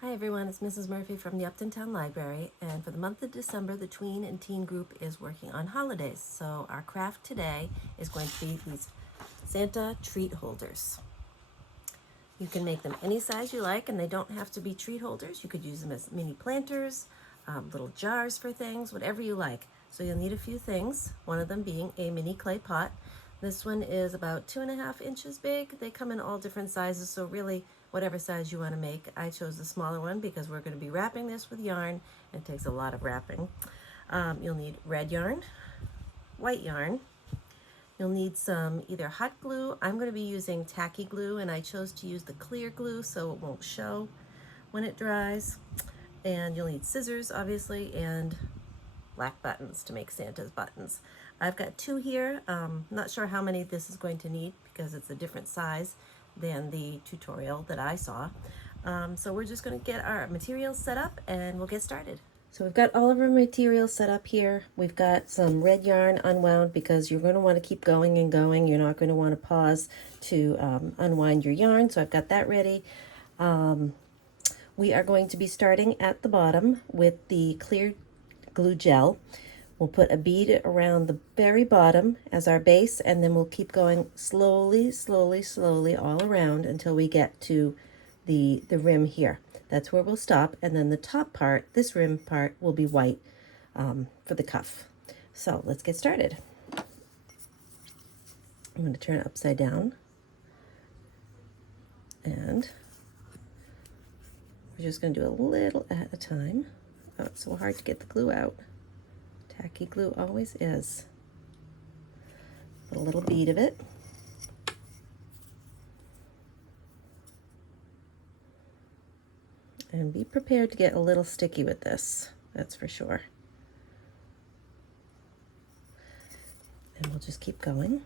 Hi everyone, it's Mrs. Murphy from the Upton Town Library, and for the month of December, the Tween and Teen group is working on holidays. So our craft today is going to be these Santa treat holders. You can make them any size you like, and they don't have to be treat holders. You could use them as mini planters, little jars for things, whatever you like. So you'll need a few things, one of them being a mini clay pot. This one is about 2.5 inches big. They come in all different sizes, so really whatever size you want to make. I chose the smaller one because we're going to be wrapping this with yarn, and it takes a lot of wrapping. You'll need red yarn, white yarn. You'll need some either hot glue. I'm going to be using tacky glue, and I chose to use the clear glue so it won't show when it dries. And you'll need scissors, obviously, and black buttons to make Santa's buttons. I've got 2 here. Not sure how many this is going to need because it's a different size than the tutorial that I saw. So we're just going to get our materials set up and we'll get started. So we've got all of our materials set up here. We've got some red yarn unwound because you're going to want to keep going and going. You're not going to want to pause to unwind your yarn. So I've got that ready. We are going to be starting at the bottom with the clear glue gel. We'll put a bead around the very bottom as our base, and then we'll keep going slowly, slowly, slowly all around until we get to the rim here. That's where we'll stop, and then the top part, this rim part, will be white for the cuff. So let's get started. I'm going to turn it upside down, and we're just going to do a little at a time. Oh, it's so hard to get the glue out. Tacky glue always is. Put a little bead of it. And be prepared to get a little sticky with this, that's for sure. And we'll just keep going.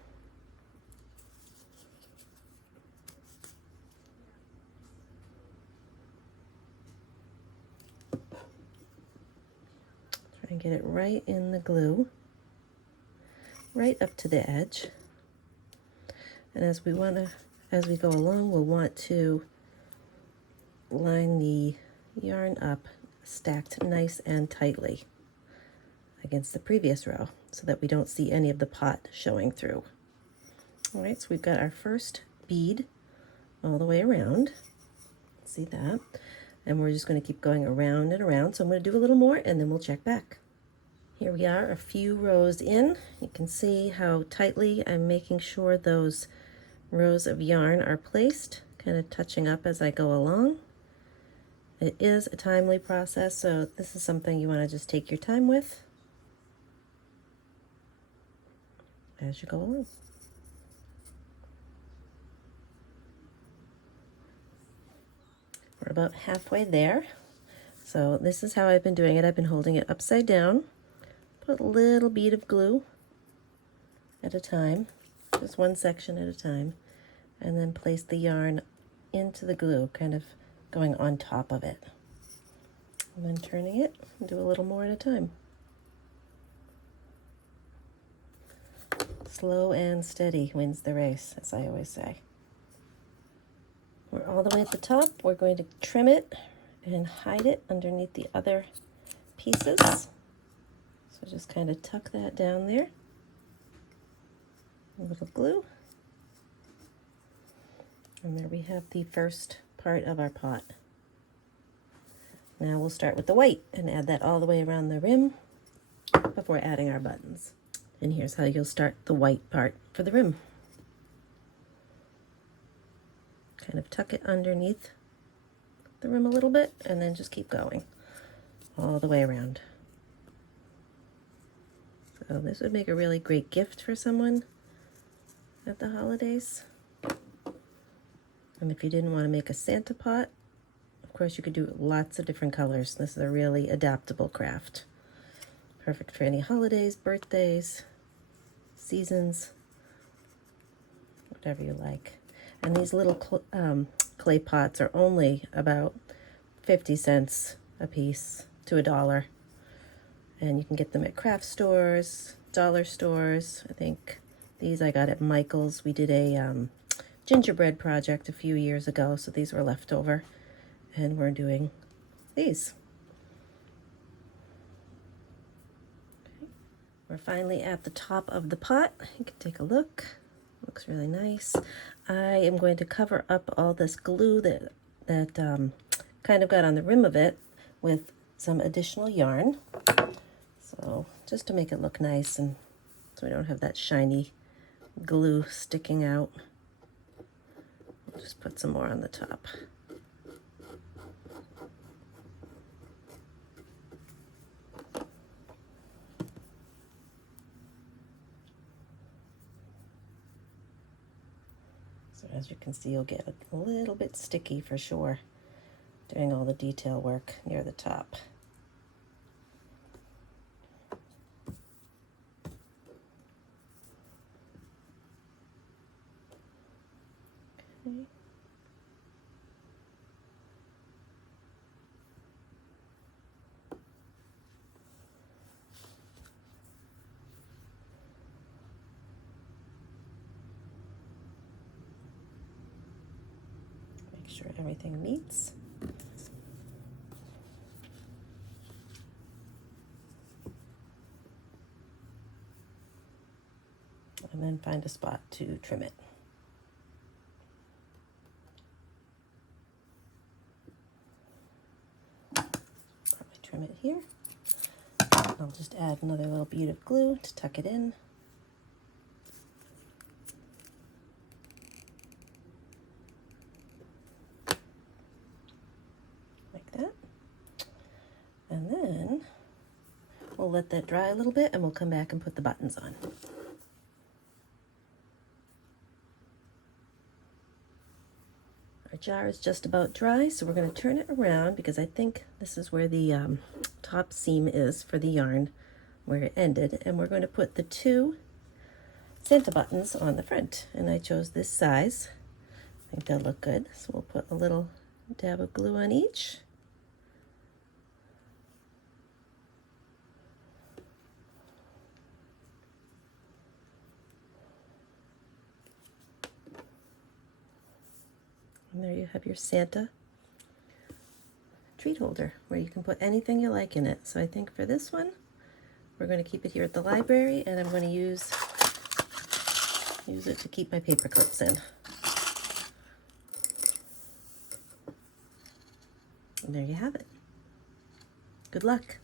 Try and get it right in the glue, right up to the edge. And as we go along, we'll want to line the yarn up stacked nice and tightly against the previous row so that we don't see any of the pot showing through. All right, so we've got our first bead all the way around. See that? And we're just going to keep going around and around. So I'm going to do a little more and then we'll check back. Here we are, a few rows in. You can see how tightly I'm making sure those rows of yarn are placed, kind of touching up as I go along. It is a timely process, so this is something you want to just take your time with as you go along. We're about halfway there. So this is how I've been doing it. I've been holding it upside down, put a little bead of glue at a time, just one section at a time, and then place the yarn into the glue, kind of going on top of it. And then turning it and do a little more at a time. Slow and steady wins the race, as I always say. We're all the way at the top. We're going to trim it and hide it underneath the other pieces. So just kind of tuck that down there. A little glue. And there we have the first part of our pot. Now we'll start with the white and add that all the way around the rim before adding our buttons. And here's how you'll start the white part for the rim. Kind of tuck it underneath the rim a little bit and then just keep going all the way around. So this would make a really great gift for someone at the holidays. And if you didn't want to make a Santa pot, of course you could do lots of different colors. This is a really adaptable craft. Perfect for any holidays, birthdays, seasons, whatever you like. And these little clay pots are only about 50 cents a piece to $1. And you can get them at craft stores, dollar stores. I think these I got at Michael's. We did a gingerbread project a few years ago, so these were left over. and we're doing these. Okay. We're finally at the top of the pot. You can take a look. Looks really nice. I am going to cover up all this glue that kind of got on the rim of it with some additional yarn. So just to make it look nice and so we don't have that shiny glue sticking out. I'll just put some more on the top. So as you can see, you'll get a little bit sticky for sure, doing all the detail work near the top. Okay. Make sure everything meets. And then find a spot to trim it. Probably trim it here. I'll just add another little bead of glue to tuck it in. Like that. And then we'll let that dry a little bit and we'll come back and put the buttons on. Our jar is just about dry, so we're going to turn it around because I think this is where the top seam is for the yarn, where it ended, and we're going to put the 2 Santa buttons on the front, and I chose this size. I think they'll look good, so we'll put a little dab of glue on each. And there you have your Santa treat holder where you can put anything you like in it. So I think for this one, we're going to keep it here at the library, and I'm going to use it to keep my paper clips in. And there you have it. Good luck.